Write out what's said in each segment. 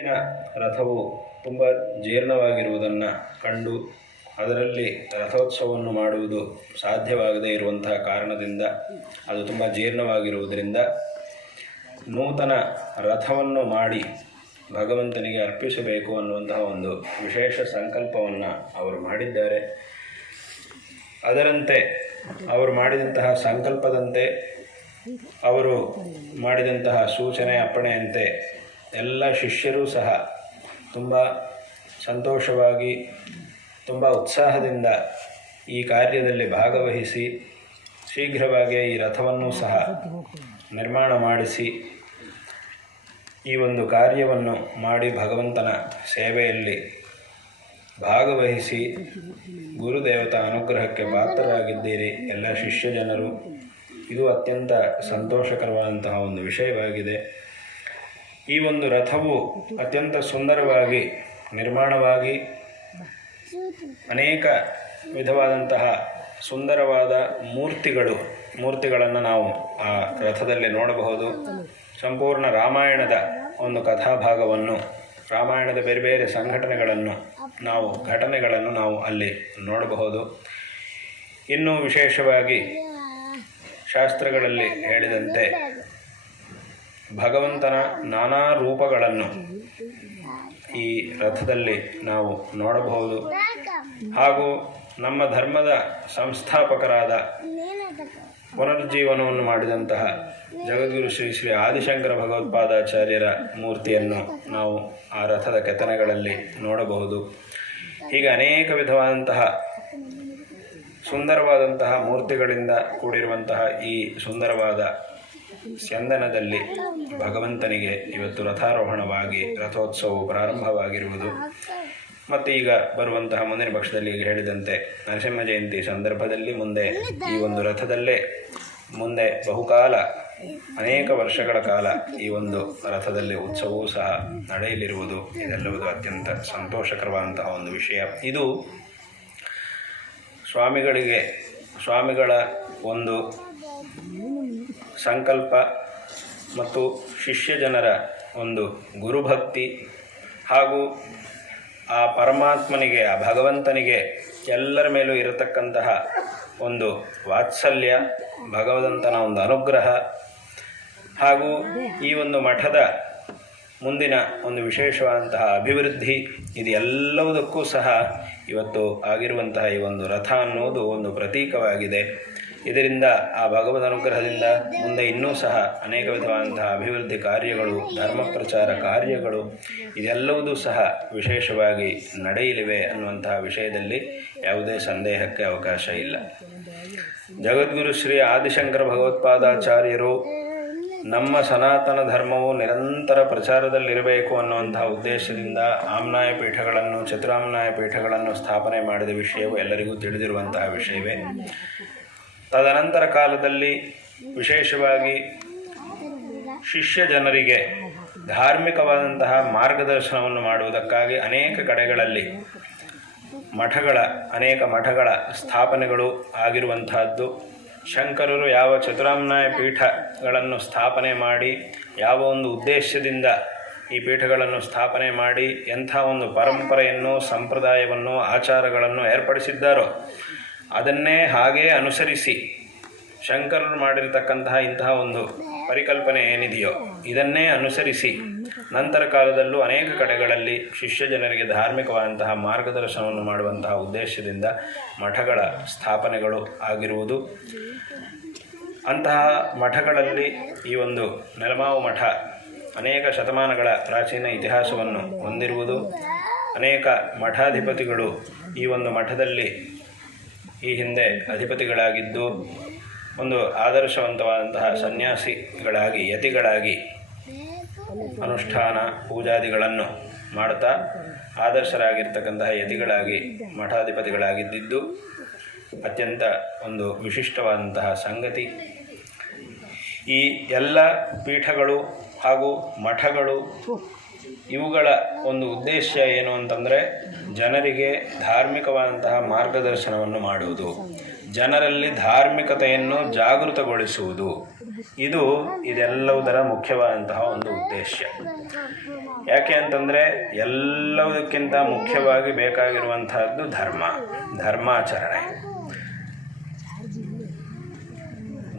ರಥವು ತುಂಬ ಜೀರ್ಣವಾಗಿರುವುದನ್ನು ಕಂಡು ಅದರಲ್ಲಿ ರಥೋತ್ಸವವನ್ನು ಮಾಡುವುದು ಸಾಧ್ಯವಾಗದೇ ಇರುವಂತಹ ಕಾರಣದಿಂದ ಅದು ತುಂಬ ಜೀರ್ಣವಾಗಿರುವುದರಿಂದ ನೂತನ ರಥವನ್ನು ಮಾಡಿ ಭಗವಂತನಿಗೆ ಅರ್ಪಿಸಬೇಕು ಅನ್ನುವಂತಹ ಒಂದು ವಿಶೇಷ ಸಂಕಲ್ಪವನ್ನು ಅವರು ಮಾಡಿದ್ದಾರೆ. ಅದರಂತೆ ಅವರು ಮಾಡಿದಂತಹ ಸಂಕಲ್ಪದಂತೆ ಅವರು ಮಾಡಿದಂತಹ ಸೂಚನೆ ಅಪ್ಪಣೆಯಂತೆ ಎಲ್ಲ ಶಿಷ್ಯರೂ ಸಹ ತುಂಬ ಸಂತೋಷವಾಗಿ ತುಂಬ ಉತ್ಸಾಹದಿಂದ ಈ ಕಾರ್ಯದಲ್ಲಿ ಭಾಗವಹಿಸಿ ಶೀಘ್ರವಾಗಿ ಈ ರಥವನ್ನು ಸಹ ನಿರ್ಮಾಣ ಮಾಡಿಸಿ ಈ ಒಂದು ಕಾರ್ಯವನ್ನು ಮಾಡಿ ಭಗವಂತನ ಸೇವೆಯಲ್ಲಿ ಭಾಗವಹಿಸಿ ಗುರುದೇವತಾ ಅನುಗ್ರಹಕ್ಕೆ ಪಾತ್ರರಾಗಿದ್ದೀರಿ ಎಲ್ಲ ಶಿಷ್ಯ ಜನರು. ಇದು ಅತ್ಯಂತ ಸಂತೋಷಕರವಾದಂತಹ ಒಂದು ವಿಷಯವಾಗಿದೆ. ಈ ಒಂದು ರಥವು ಅತ್ಯಂತ ಸುಂದರವಾಗಿ ನಿರ್ಮಾಣವಾಗಿ ಅನೇಕ ವಿಧವಾದಂತಹ ಸುಂದರವಾದ ಮೂರ್ತಿಗಳನ್ನು ನಾವು ಆ ರಥದಲ್ಲಿ ನೋಡಬಹುದು. ಸಂಪೂರ್ಣ ರಾಮಾಯಣದ ಒಂದು ಕಥಾಭಾಗವನ್ನು, ರಾಮಾಯಣದ ಬೇರೆ ಬೇರೆ ಘಟನೆಗಳನ್ನು ನಾವು ಅಲ್ಲಿ ನೋಡಬಹುದು. ಇನ್ನೂ ವಿಶೇಷವಾಗಿ ಶಾಸ್ತ್ರಗಳಲ್ಲಿ ಹೇಳಿದಂತೆ ಭಗವಂತನ ನಾನಾ ರೂಪಗಳನ್ನು ಈ ರಥದಲ್ಲಿ ನಾವು ನೋಡಬಹುದು. ಹಾಗೂ ನಮ್ಮ ಧರ್ಮದ ಸಂಸ್ಥಾಪಕರಾದ ಪುನರುಜ್ಜೀವನವನ್ನು ಮಾಡಿದಂತಹ ಜಗದ್ಗುರು ಶ್ರೀ ಶ್ರೀ ಆದಿಶಂಕರ ಭಗವತ್ಪಾದಾಚಾರ್ಯರ ಮೂರ್ತಿಯನ್ನು ನಾವು ಆ ರಥದ ಕೆತ್ತನೆಗಳಲ್ಲಿ ನೋಡಬಹುದು. ಹೀಗೆ ಅನೇಕ ವಿಧವಾದಂತಹ ಸುಂದರವಾದಂತಹ ಮೂರ್ತಿಗಳಿಂದ ಕೂಡಿರುವಂತಹ ಈ ಸುಂದರವಾದ ಸ್ಯಂದನದಲ್ಲಿ ಭಗವಂತನಿಗೆ ಇವತ್ತು ರಥಾರೋಹಣವಾಗಿ ರಥೋತ್ಸವವು ಪ್ರಾರಂಭವಾಗಿರುವುದು. ಮತ್ತು ಈಗ ಬರುವಂತಹ ಮುಂದಿನ ಪಕ್ಷದಲ್ಲಿ ಈಗ ಹೇಳಿದಂತೆ ನರಸಿಂಹ ಜಯಂತಿ ಸಂದರ್ಭದಲ್ಲಿ ಮುಂದೆ ಈ ಒಂದು ರಥದಲ್ಲೇ ಮುಂದೆ ಬಹುಕಾಲ ಅನೇಕ ವರ್ಷಗಳ ಕಾಲ ಈ ಒಂದು ರಥದಲ್ಲಿ ಉತ್ಸವವೂ ಸಹ ನಡೆಯಲಿರುವುದು. ಇದೆಲ್ಲವೂ ಅತ್ಯಂತ ಸಂತೋಷಕರವಾದಂತಹ ಒಂದು ವಿಷಯ. ಇದು ಸ್ವಾಮಿಗಳ ಒಂದು ಸಂಕಲ್ಪ ಮತ್ತು ಶಿಷ್ಯ ಜನರ ಒಂದು ಗುರುಭಕ್ತಿ ಹಾಗೂ ಆ ಪರಮಾತ್ಮನಿಗೆ, ಆ ಭಗವಂತನಿಗೆ ಎಲ್ಲರ ಮೇಲೂ ಇರತಕ್ಕಂತಹ ಒಂದು ವಾತ್ಸಲ್ಯ, ಭಗವಂತನ ಒಂದು ಅನುಗ್ರಹ ಹಾಗೂ ಈ ಒಂದು ಮಠದ ಮುಂದಿನ ಒಂದು ವಿಶೇಷವಾದಂತಹ ಅಭಿವೃದ್ಧಿ, ಇದು ಎಲ್ಲವುದಕ್ಕೂ ಸಹ ಇವತ್ತು ಆಗಿರುವಂತಹ ಈ ಒಂದು ರಥ ಅನ್ನೋದು ಒಂದು ಪ್ರತೀಕವಾಗಿದೆ. ಇದರಿಂದ ಆ ಭಗವದ್ ಅನುಗ್ರಹದಿಂದ ಮುಂದೆ ಇನ್ನೂ ಸಹ ಅನೇಕ ವಿಧವಾದಂತಹ ಅಭಿವೃದ್ಧಿ ಕಾರ್ಯಗಳು, ಧರ್ಮ ಪ್ರಚಾರ ಕಾರ್ಯಗಳು ಇದೆಲ್ಲವುದೂ ಸಹ ವಿಶೇಷವಾಗಿ ನಡೆಯಲಿವೆ ಅನ್ನುವಂತಹ ವಿಷಯದಲ್ಲಿ ಯಾವುದೇ ಸಂದೇಹಕ್ಕೆ ಅವಕಾಶ ಇಲ್ಲ. ಜಗದ್ಗುರು ಶ್ರೀ ಆದಿಶಂಕರ ಭಗವತ್ಪಾದಾಚಾರ್ಯರು ನಮ್ಮ ಸನಾತನ ಧರ್ಮವು ನಿರಂತರ ಪ್ರಚಾರದಲ್ಲಿರಬೇಕು ಅನ್ನುವಂತಹ ಉದ್ದೇಶದಿಂದ ಆಮ್ನಾಯ ಪೀಠಗಳನ್ನು, ಚತುರಾಮ್ನಾಯ ಪೀಠಗಳನ್ನು ಸ್ಥಾಪನೆ ಮಾಡಿದ ವಿಷಯವು ಎಲ್ಲರಿಗೂ ತಿಳಿದಿರುವಂತಹ ವಿಷಯವೇ. ತದನಂತರ ಕಾಲದಲ್ಲಿ ವಿಶೇಷವಾಗಿ ಶಿಷ್ಯ ಜನರಿಗೆ ಧಾರ್ಮಿಕವಾದಂತಹ ಮಾರ್ಗದರ್ಶನವನ್ನು ಮಾಡುವುದಕ್ಕಾಗಿ ಅನೇಕ ಕಡೆಗಳಲ್ಲಿ ಅನೇಕ ಮಠಗಳ ಸ್ಥಾಪನೆಗಳು ಆಗಿರುವಂತಹದ್ದು. ಶಂಕರರು ಯಾವ ಚತುರಾಮ್ನಾಯ ಪೀಠಗಳನ್ನು ಸ್ಥಾಪನೆ ಮಾಡಿ, ಯಾವ ಒಂದು ಉದ್ದೇಶದಿಂದ ಈ ಪೀಠಗಳನ್ನು ಸ್ಥಾಪನೆ ಮಾಡಿ ಎಂಥ ಒಂದು ಪರಂಪರೆಯನ್ನು, ಸಂಪ್ರದಾಯವನ್ನು, ಆಚಾರಗಳನ್ನು ಏರ್ಪಡಿಸಿದ್ದಾರೋ ಅದನ್ನೇ ಹಾಗೇ ಅನುಸರಿಸಿ ಶಂಕರರು ಮಾಡಿರತಕ್ಕಂತಹ ಇಂತಹ ಒಂದು ಪರಿಕಲ್ಪನೆ ಏನಿದೆಯೋ ಇದನ್ನೇ ಅನುಸರಿಸಿ ನಂತರ ಕಾಲದಲ್ಲೂ ಅನೇಕ ಕಡೆಗಳಲ್ಲಿ ಶಿಷ್ಯ ಜನರಿಗೆ ಧಾರ್ಮಿಕವಾದಂತಹ ಮಾರ್ಗದರ್ಶನವನ್ನು ಮಾಡುವಂತಹ ಉದ್ದೇಶದಿಂದ ಮಠಗಳ ಸ್ಥಾಪನೆಗಳು ಆಗಿರುವುದು. ಅಂತಹ ಮಠಗಳಲ್ಲಿ ಈ ಒಂದು ನೆಲಮಾವು ಮಠ ಅನೇಕ ಶತಮಾನಗಳ ಪ್ರಾಚೀನ ಇತಿಹಾಸವನ್ನು ಹೊಂದಿರುವುದು. ಅನೇಕ ಮಠಾಧಿಪತಿಗಳು ಈ ಒಂದು ಮಠದಲ್ಲಿ ಈ ಹಿಂದೆ ಅಧಿಪತಿಗಳಾಗಿದ್ದು ಒಂದು ಆದರ್ಶವಂತವಾದಂತಹ ಸನ್ಯಾಸಿಗಳಾಗಿ, ಯತಿಗಳಾಗಿ ಅನುಷ್ಠಾನ ಪೂಜಾದಿಗಳನ್ನು ಮಾಡುತ್ತಾ ಆದರ್ಶರಾಗಿರ್ತಕ್ಕಂತಹ ಯತಿಗಳಾಗಿ ಮಠಾಧಿಪತಿಗಳಾಗಿದ್ದಿದ್ದು ಅತ್ಯಂತ ಒಂದು ವಿಶಿಷ್ಟವಾದಂತಹ ಸಂಗತಿ. ಈ ಎಲ್ಲ ಪೀಠಗಳು ಹಾಗೂ ಮಠಗಳು ಇವುಗಳ ಒಂದು ಉದ್ದೇಶ ಏನು ಅಂತಂದರೆ ಜನರಿಗೆ ಧಾರ್ಮಿಕವಾದಂತಹ ಮಾರ್ಗದರ್ಶನವನ್ನು ಮಾಡುವುದು, ಜನರಲ್ಲಿ ಧಾರ್ಮಿಕತೆಯನ್ನು ಜಾಗೃತಗೊಳಿಸುವುದು. ಇದೆಲ್ಲವುದರ ಮುಖ್ಯವಾದಂತಹ ಒಂದು ಉದ್ದೇಶ. ಯಾಕೆ ಅಂತಂದರೆ ಎಲ್ಲದಕ್ಕಿಂತ ಮುಖ್ಯವಾಗಿ ಬೇಕಾಗಿರುವಂತಹದ್ದು ಧರ್ಮಾಚರಣೆ.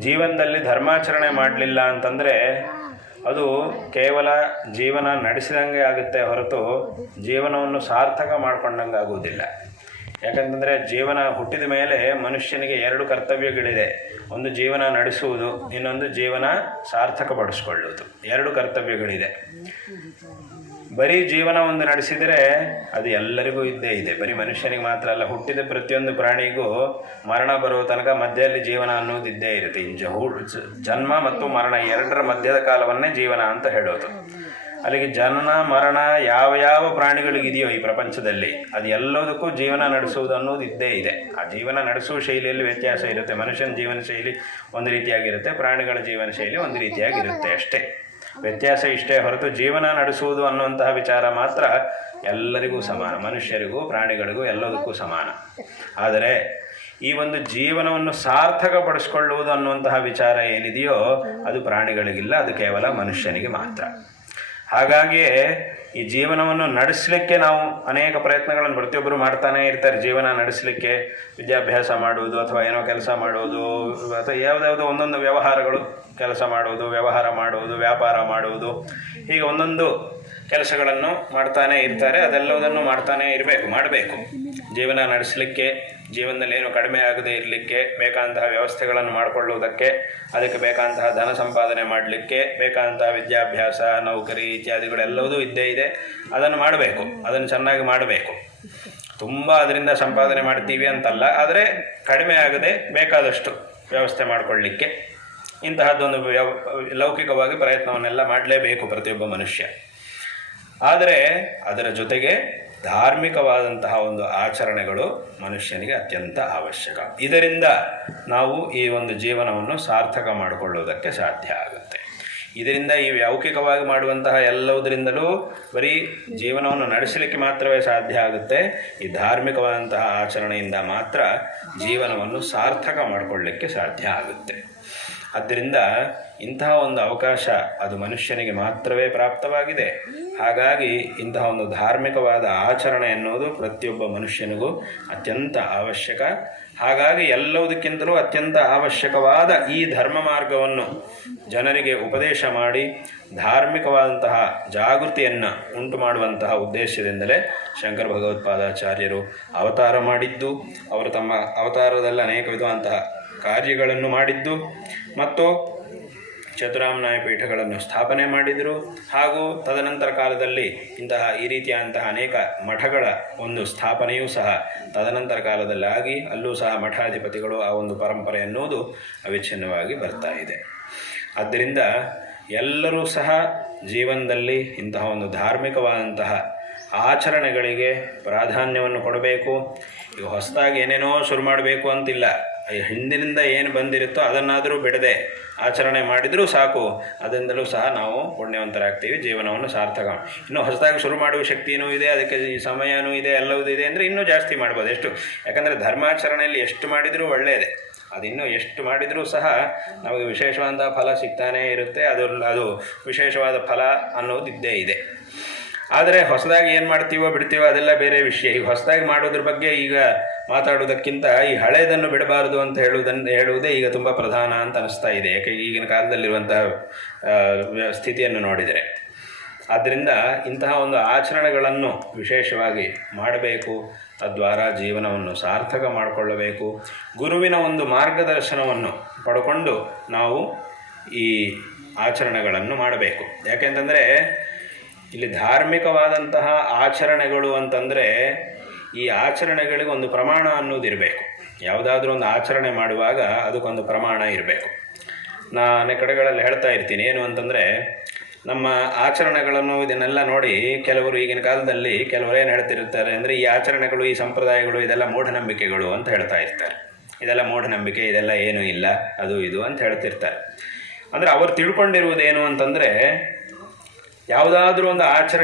ಜೀವನದಲ್ಲಿ ಧರ್ಮಾಚರಣೆ ಮಾಡಲಿಲ್ಲ ಅಂತಂದರೆ ಅದು ಕೇವಲ ಜೀವನ ನಡೆಸಿದಂಗೆ ಆಗುತ್ತೆ ಹೊರತು ಜೀವನವನ್ನು ಸಾರ್ಥಕ ಮಾಡ್ಕೊಂಡಂಗೆ ಆಗುವುದಿಲ್ಲ. ಯಾಕಂತಂದರೆ ಜೀವನ ಹುಟ್ಟಿದ ಮೇಲೆ ಮನುಷ್ಯನಿಗೆ 2 ಕರ್ತವ್ಯಗಳಿದೆ. ಒಂದು ಜೀವನ ನಡೆಸುವುದು, ಇನ್ನೊಂದು ಜೀವನ ಸಾರ್ಥಕಪಡಿಸ್ಕೊಳ್ಳುವುದು. 2 ಕರ್ತವ್ಯಗಳಿದೆ. ಬರೀ ಜೀವನ ಒಂದು ನಡೆಸಿದರೆ ಅದು ಎಲ್ಲರಿಗೂ ಇದ್ದೇ ಇದೆ. ಬರೀ ಮನುಷ್ಯನಿಗೆ ಮಾತ್ರ ಅಲ್ಲ, ಹುಟ್ಟಿದ ಪ್ರತಿಯೊಂದು ಪ್ರಾಣಿಗೂ ಮರಣ ಬರುವ ತನಕ ಮಧ್ಯದಲ್ಲಿ ಜೀವನ ಅನ್ನೋದು ಇದ್ದೇ ಇರುತ್ತೆ. ಜನ್ಮ ಮತ್ತು ಮರಣ 2ರ ಮಧ್ಯದ ಕಾಲವನ್ನೇ ಜೀವನ ಅಂತ ಹೇಳೋದು. ಅಲ್ಲಿಗೆ ಜನನ ಮರಣ ಯಾವ ಪ್ರಾಣಿಗಳಿಗಿದೆಯೋ ಈ ಪ್ರಪಂಚದಲ್ಲಿ ಅದು ಎಲ್ಲದಕ್ಕೂ ಜೀವನ ನಡೆಸುವುದು ಅನ್ನೋದು ಇದ್ದೇ ಇದೆ. ಆ ಜೀವನ ನಡೆಸುವ ಶೈಲಿಯಲ್ಲಿ ವ್ಯತ್ಯಾಸ ಇರುತ್ತೆ. ಮನುಷ್ಯನ ಜೀವನ ಶೈಲಿ ಒಂದು ರೀತಿಯಾಗಿರುತ್ತೆ, ಪ್ರಾಣಿಗಳ ಜೀವನ ಶೈಲಿ ಒಂದು ರೀತಿಯಾಗಿರುತ್ತೆ. ಅಷ್ಟೇ ವ್ಯತ್ಯಾಸ ಇಷ್ಟೇ ಹೊರತು ಜೀವನ ನಡೆಸುವುದು ಅನ್ನುವಂತಹ ವಿಚಾರ ಮಾತ್ರ ಎಲ್ಲರಿಗೂ ಸಮಾನ. ಮನುಷ್ಯರಿಗೂ ಪ್ರಾಣಿಗಳಿಗೂ ಎಲ್ಲದಕ್ಕೂ ಸಮಾನ. ಆದರೆ ಈ ಒಂದು ಜೀವನವನ್ನು ಸಾರ್ಥಕಪಡಿಸ್ಕೊಳ್ಳುವುದು ಅನ್ನುವಂತಹ ವಿಚಾರ ಏನಿದೆಯೋ ಅದು ಪ್ರಾಣಿಗಳಿಗಿಲ್ಲ, ಅದು ಕೇವಲ ಮನುಷ್ಯನಿಗೆ ಮಾತ್ರ. ಹಾಗಾಗಿಯೇ ಈ ಜೀವನವನ್ನು ನಡೆಸಲಿಕ್ಕೆ ನಾವು ಅನೇಕ ಪ್ರಯತ್ನಗಳನ್ನು ಪ್ರತಿಯೊಬ್ಬರು ಮಾಡ್ತಾನೇ ಇರ್ತಾರೆ. ಜೀವನ ನಡೆಸಲಿಕ್ಕೆ ವಿದ್ಯಾಭ್ಯಾಸ ಮಾಡುವುದು ಅಥವಾ ಏನೋ ಕೆಲಸ ಮಾಡುವುದು ಅಥವಾ ಯಾವುದ್ಯಾವುದೋ ಒಂದೊಂದು ವ್ಯವಹಾರಗಳು, ಕೆಲಸ ಮಾಡುವುದು, ವ್ಯವಹಾರ ಮಾಡುವುದು, ವ್ಯಾಪಾರ ಮಾಡುವುದು, ಹೀಗೆ ಒಂದೊಂದು ಕೆಲಸಗಳನ್ನು ಮಾಡ್ತಾನೇ ಇರ್ತಾರೆ. ಅದೆಲ್ಲವುದನ್ನು ಮಾಡ್ತಾನೇ ಮಾಡಬೇಕು. ಜೀವನ ನಡೆಸಲಿಕ್ಕೆ, ಜೀವನದಲ್ಲಿ ಏನು ಕಡಿಮೆ ಆಗದೇ ಇರಲಿಕ್ಕೆ ಬೇಕಾದಂತಹ ವ್ಯವಸ್ಥೆಗಳನ್ನು ಮಾಡಿಕೊಳ್ಳುವುದಕ್ಕೆ, ಅದಕ್ಕೆ ಬೇಕಾದಂತಹ ಧನ ಸಂಪಾದನೆ ಮಾಡಲಿಕ್ಕೆ ಬೇಕಾದಂತಹ ವಿದ್ಯಾಭ್ಯಾಸ, ನೌಕರಿ ಇತ್ಯಾದಿಗಳೆಲ್ಲವೂ ಇದ್ದೇ ಇದೆ. ಅದನ್ನು ಮಾಡಬೇಕು, ಅದನ್ನು ಚೆನ್ನಾಗಿ ಮಾಡಬೇಕು. ತುಂಬ ಅದರಿಂದ ಸಂಪಾದನೆ ಮಾಡ್ತೀವಿ ಅಂತಲ್ಲ, ಆದರೆ ಕಡಿಮೆ ಆಗದೆ ಬೇಕಾದಷ್ಟು ವ್ಯವಸ್ಥೆ ಮಾಡಿಕೊಳ್ಳಲಿಕ್ಕೆ ಇಂತಹದ್ದೊಂದು ಲೌಕಿಕವಾಗಿ ಪ್ರಯತ್ನವನ್ನೆಲ್ಲ ಮಾಡಲೇಬೇಕು ಪ್ರತಿಯೊಬ್ಬ ಮನುಷ್ಯ. ಆದರೆ ಅದರ ಜೊತೆಗೆ ಧಾರ್ಮಿಕವಾದಂತಹ ಒಂದು ಆಚರಣೆಗಳು ಮನುಷ್ಯನಿಗೆ ಅತ್ಯಂತ ಅವಶ್ಯಕ. ಇದರಿಂದ ನಾವು ಈ ಒಂದು ಜೀವನವನ್ನು ಸಾರ್ಥಕ ಮಾಡಿಕೊಳ್ಳುವುದಕ್ಕೆ ಸಾಧ್ಯ ಆಗುತ್ತೆ. ಇದರಿಂದ ಈ ಲೌಕಿಕವಾಗಿ ಮಾಡುವಂತಹ ಎಲ್ಲವುದರಿಂದಲೂ ಬರೀ ಜೀವನವನ್ನು ನಡೆಸಲಿಕ್ಕೆ ಮಾತ್ರವೇ ಸಾಧ್ಯ ಆಗುತ್ತೆ. ಈ ಧಾರ್ಮಿಕವಾದಂತಹ ಆಚರಣೆಯಿಂದ ಮಾತ್ರ ಜೀವನವನ್ನು ಸಾರ್ಥಕ ಮಾಡಿಕೊಳ್ಳಲಿಕ್ಕೆ ಸಾಧ್ಯ ಆಗುತ್ತೆ. ಆದ್ದರಿಂದ ಇಂತಹ ಒಂದು ಅವಕಾಶ ಅದು ಮನುಷ್ಯನಿಗೆ ಮಾತ್ರವೇ ಪ್ರಾಪ್ತವಾಗಿದೆ. ಹಾಗಾಗಿ ಇಂತಹ ಒಂದು ಧಾರ್ಮಿಕವಾದ ಆಚರಣೆ ಎನ್ನುವುದು ಪ್ರತಿಯೊಬ್ಬ ಮನುಷ್ಯನಿಗೂ ಅತ್ಯಂತ ಅವಶ್ಯಕ. ಹಾಗಾಗಿ ಎಲ್ಲವುದಕ್ಕಿಂತಲೂ ಅತ್ಯಂತ ಅವಶ್ಯಕವಾದ ಈ ಧರ್ಮ ಮಾರ್ಗವನ್ನು ಜನರಿಗೆ ಉಪದೇಶ ಮಾಡಿ ಧಾರ್ಮಿಕವಾದಂತಹ ಜಾಗೃತಿಯನ್ನು ಉಂಟು ಮಾಡುವಂತಹ ಉದ್ದೇಶದಿಂದಲೇ ಶಂಕರ ಭಗವತ್ಪಾದಾಚಾರ್ಯರು ಅವತಾರ ಮಾಡಿದ್ದು, ಅವರು ತಮ್ಮ ಅವತಾರದಲ್ಲಿ ಅನೇಕ ವಿಧವಾದಂತಹ ಕಾರ್ಯಗಳನ್ನು ಮಾಡಿದ್ದು ಮತ್ತು ಚತುರಾಮ್ನಾಯ ಪೀಠಗಳನ್ನು ಸ್ಥಾಪನೆ ಮಾಡಿದರು. ಹಾಗೂ ತದನಂತರ ಕಾಲದಲ್ಲಿ ಈ ರೀತಿಯಾದಂತಹ ಅನೇಕ ಮಠಗಳ ಒಂದು ಸ್ಥಾಪನೆಯೂ ಸಹ ತದನಂತರ ಕಾಲದಲ್ಲಿ ಆಗಿ ಅಲ್ಲೂ ಸಹ ಮಠಾಧಿಪತಿಗಳು ಆ ಒಂದು ಪರಂಪರೆ ಎನ್ನುವುದು ಅವಿಚ್ಛಿನ್ನವಾಗಿ ಬರ್ತಾ ಇದೆ. ಆದ್ದರಿಂದ ಎಲ್ಲರೂ ಸಹ ಜೀವನದಲ್ಲಿ ಇಂತಹ ಒಂದು ಧಾರ್ಮಿಕವಾದಂತಹ ಆಚರಣೆಗಳಿಗೆ ಪ್ರಾಧಾನ್ಯವನ್ನು ಕೊಡಬೇಕು. ಈಗ ಹೊಸದಾಗಿ ಏನೇನೋ ಶುರು ಮಾಡಬೇಕು ಅಂತಿಲ್ಲ. ಹಿಂದಿನಿಂದ ಏನು ಬಂದಿರುತ್ತೋ ಅದನ್ನಾದರೂ ಬಿಡದೆ ಆಚರಣೆ ಮಾಡಿದರೂ ಸಾಕು. ಅದರಿಂದಲೂ ಸಹ ನಾವು ಪುಣ್ಯವಂತರಾಗ್ತೀವಿ, ಜೀವನವನ್ನು ಸಾರ್ಥಕ. ಇನ್ನೂ ಹೊಸದಾಗಿ ಶುರು ಮಾಡುವ ಶಕ್ತಿಯೂ ಇದೆ, ಅದಕ್ಕೆ ಸಮಯನೂ ಇದೆ, ಎಲ್ಲವೂ ಇದೆ ಅಂದರೆ ಇನ್ನೂ ಜಾಸ್ತಿ ಮಾಡ್ಬೋದು. ಯಾಕಂದರೆ ಧರ್ಮಾಚರಣೆಯಲ್ಲಿ ಎಷ್ಟು ಮಾಡಿದರೂ ಒಳ್ಳೆಯದೇ. ಅದಿನ್ನೂ ಎಷ್ಟು ಮಾಡಿದರೂ ಸಹ ನಮಗೆ ವಿಶೇಷವಾದ ಫಲ ಸಿಗ್ತಾನೇ ಇರುತ್ತೆ. ಅದು ವಿಶೇಷವಾದ ಫಲ ಅನ್ನೋದು ಇದ್ದೇ ಇದೆ. ಆದರೆ ಹೊಸದಾಗಿ ಏನು ಮಾಡ್ತೀವೋ ಬಿಡ್ತೀವೋ ಅದೆಲ್ಲ ಬೇರೆ ವಿಷಯ. ಈಗ ಹೊಸದಾಗಿ ಮಾಡೋದ್ರ ಬಗ್ಗೆ ಈಗ ಮಾತಾಡೋದಕ್ಕಿಂತ ಈ ಹಳೆಯದನ್ನು ಬಿಡಬಾರದು ಅಂತ ಹೇಳುವುದೇ ಈಗ ತುಂಬ ಪ್ರಧಾನ ಅಂತ ಅನಿಸ್ತಾ ಇದೆ. ಯಾಕೆ ಈಗಿನ ಕಾಲದಲ್ಲಿರುವಂತಹ ಸ್ಥಿತಿಯನ್ನು ನೋಡಿದರೆ. ಆದ್ದರಿಂದ ಇಂತಹ ಒಂದು ಆಚರಣೆಗಳನ್ನು ವಿಶೇಷವಾಗಿ ಮಾಡಬೇಕು. ತದ್ವಾರ ಜೀವನವನ್ನು ಸಾರ್ಥಕ ಮಾಡಿಕೊಳ್ಳಬೇಕು. ಗುರುವಿನ ಒಂದು ಮಾರ್ಗದರ್ಶನವನ್ನು ಪಡ್ಕೊಂಡು ನಾವು ಈ ಆಚರಣೆಗಳನ್ನು ಮಾಡಬೇಕು. ಯಾಕೆಂತಂದರೆ ಇಲ್ಲಿ ಧಾರ್ಮಿಕವಾದಂತಹ ಆಚರಣೆಗಳು ಅಂತಂದರೆ ಈ ಆಚರಣೆಗಳಿಗೆ ಒಂದು ಪ್ರಮಾಣ ಅನ್ನೋದಿರಬೇಕು. ಯಾವುದಾದ್ರೂ ಒಂದು ಆಚರಣೆ ಮಾಡುವಾಗ ಅದಕ್ಕೊಂದು ಪ್ರಮಾಣ ಇರಬೇಕು. ನಾನು ಅನೇಕ ಕಡೆಗಳಲ್ಲಿ ಹೇಳ್ತಾ ಇರ್ತೀನಿ, ಏನು ಅಂತಂದರೆ ನಮ್ಮ ಆಚರಣೆಗಳನ್ನು ಇದನ್ನೆಲ್ಲ ನೋಡಿ ಕೆಲವರು ಈಗಿನ ಕಾಲದಲ್ಲಿ ಕೆಲವರು ಏನು ಹೇಳ್ತಿರ್ತಾರೆ ಅಂದರೆ ಈ ಆಚರಣೆಗಳು, ಈ ಸಂಪ್ರದಾಯಗಳು ಇದೆಲ್ಲ ಮೂಢನಂಬಿಕೆಗಳು ಅಂತ ಹೇಳ್ತಾ ಇರ್ತಾರೆ. ಇದೆಲ್ಲ ಮೂಢನಂಬಿಕೆ, ಇದೆಲ್ಲ ಏನೂ ಇಲ್ಲ, ಅದು ಇದು ಅಂತ ಹೇಳ್ತಿರ್ತಾರೆ. ಅಂದರೆ ಅವರು ತಿಳ್ಕೊಂಡಿರುವುದೇನು ಅಂತಂದರೆ ಯಾವುದಾದ್ರೂ ಒಂದು ಆಚರಣೆ